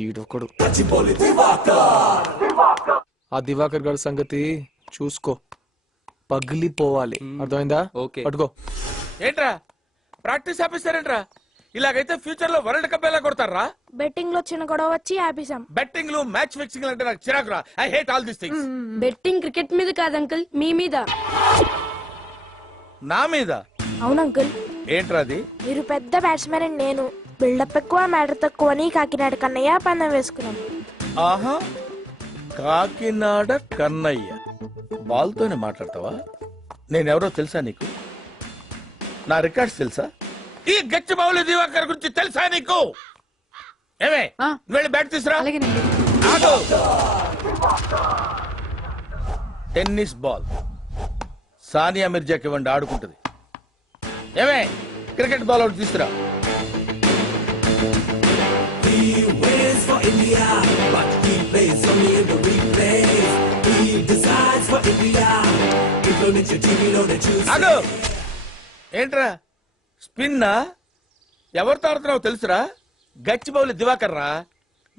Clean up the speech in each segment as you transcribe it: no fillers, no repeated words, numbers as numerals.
ఈడొకడు ఆ దివాకర్ గారి సంగతి చూసుకో, పగిలిపోవాలి. అర్థమైందా? ఓకే. పట్టుకో. ఏంట్రా ప్రాక్టీస్ ఆపిస్తారేంట్రా? ఇలాగైతే ఫ్యూచర్ లో వరల్డ్ కప్ ఎలా కొడతారా? బెట్టింగ్ లో చిన్న గొడవ వచ్చి ఆపేసాం. బెట్టింగ్ మ్యాచ్ ఫిక్సింగ్ అంటే నాకు చిరాకురా. I hate all this things. Betting cricket మీద కాదు అంకుల్, మీ మీద. నా మీద? అవును అంకుల్. ఏంట్రా అది? మీరు పెద్ద బ్యాట్స్మెన్ అని నేను, బిల్డప్ ఎక్కువ మ్యాటర్ తక్కువ అని కాకినాడ కన్నయ్య పందెం వేసుకున్నాం. ఆహా, కాకినాడ కన్నయ్య. బాల్ తోనే మాట్లాడతావా? నేనెవరో తెలుసా నీకు? నా రికార్డ్స్ తెలుసా? ఈ గచ్చిబౌలి దివాకర్ గురించి తెలుసా నీకు? ఏమే వెళ్ళి బ్యాట్ తీసురా. ఆగు. టెన్నిస్ బాల్ సానియా మిర్జాకి ఇవ్వండి, ఆడుకుంటది. ఏమే క్రికెట్ బాల్ ఒకటి తీసుకురా. ఆగు. ఏంట్రా స్పిన్నా? ఎవరితో ఆడుతున్నావు తెలుసురా? గచ్చిబౌలి దివాకర్ రా.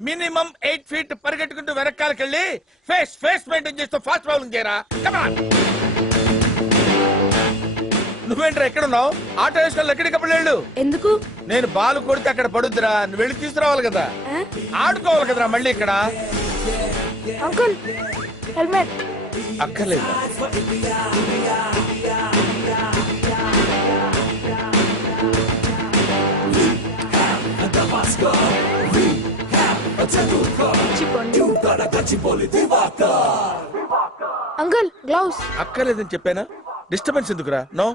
మినిమం 8 feet పరిగెట్టుకుంటూ వెనకాలకెళ్ళి ఫేస్ మెయింటైన్ చేస్తూ ఫాస్ట్ బౌలింగ్ చేయరా. కమాన్. నువ్వేంట్రా ఎక్కడున్నావు? ఆటో వేసుకొని ఎక్కడికప్పుడు వెళ్ళు. ఎందుకు? నేను బాల్ కొడితే అక్కడ పడుద్దిరా, నువ్వు వెళ్ళి తీసుకురావాలి కదా. ఆడుకోవాలి కదరా మళ్ళీ ఇక్కడ. అంకుల్ హెల్మెట్ అక్కర్లేదు. అంకుల్ గ్లౌస్ అక్కర్లేదని చెప్పానా? డిస్టర్బెన్స్ ఎందుకురా? నో.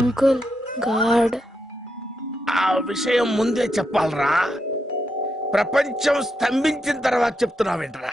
Uncle God. ఆ విషయం ముందే చెప్పాలరా? ప్రపంచం స్తంభించిన తర్వాత చెప్తున్నావేంట్రా?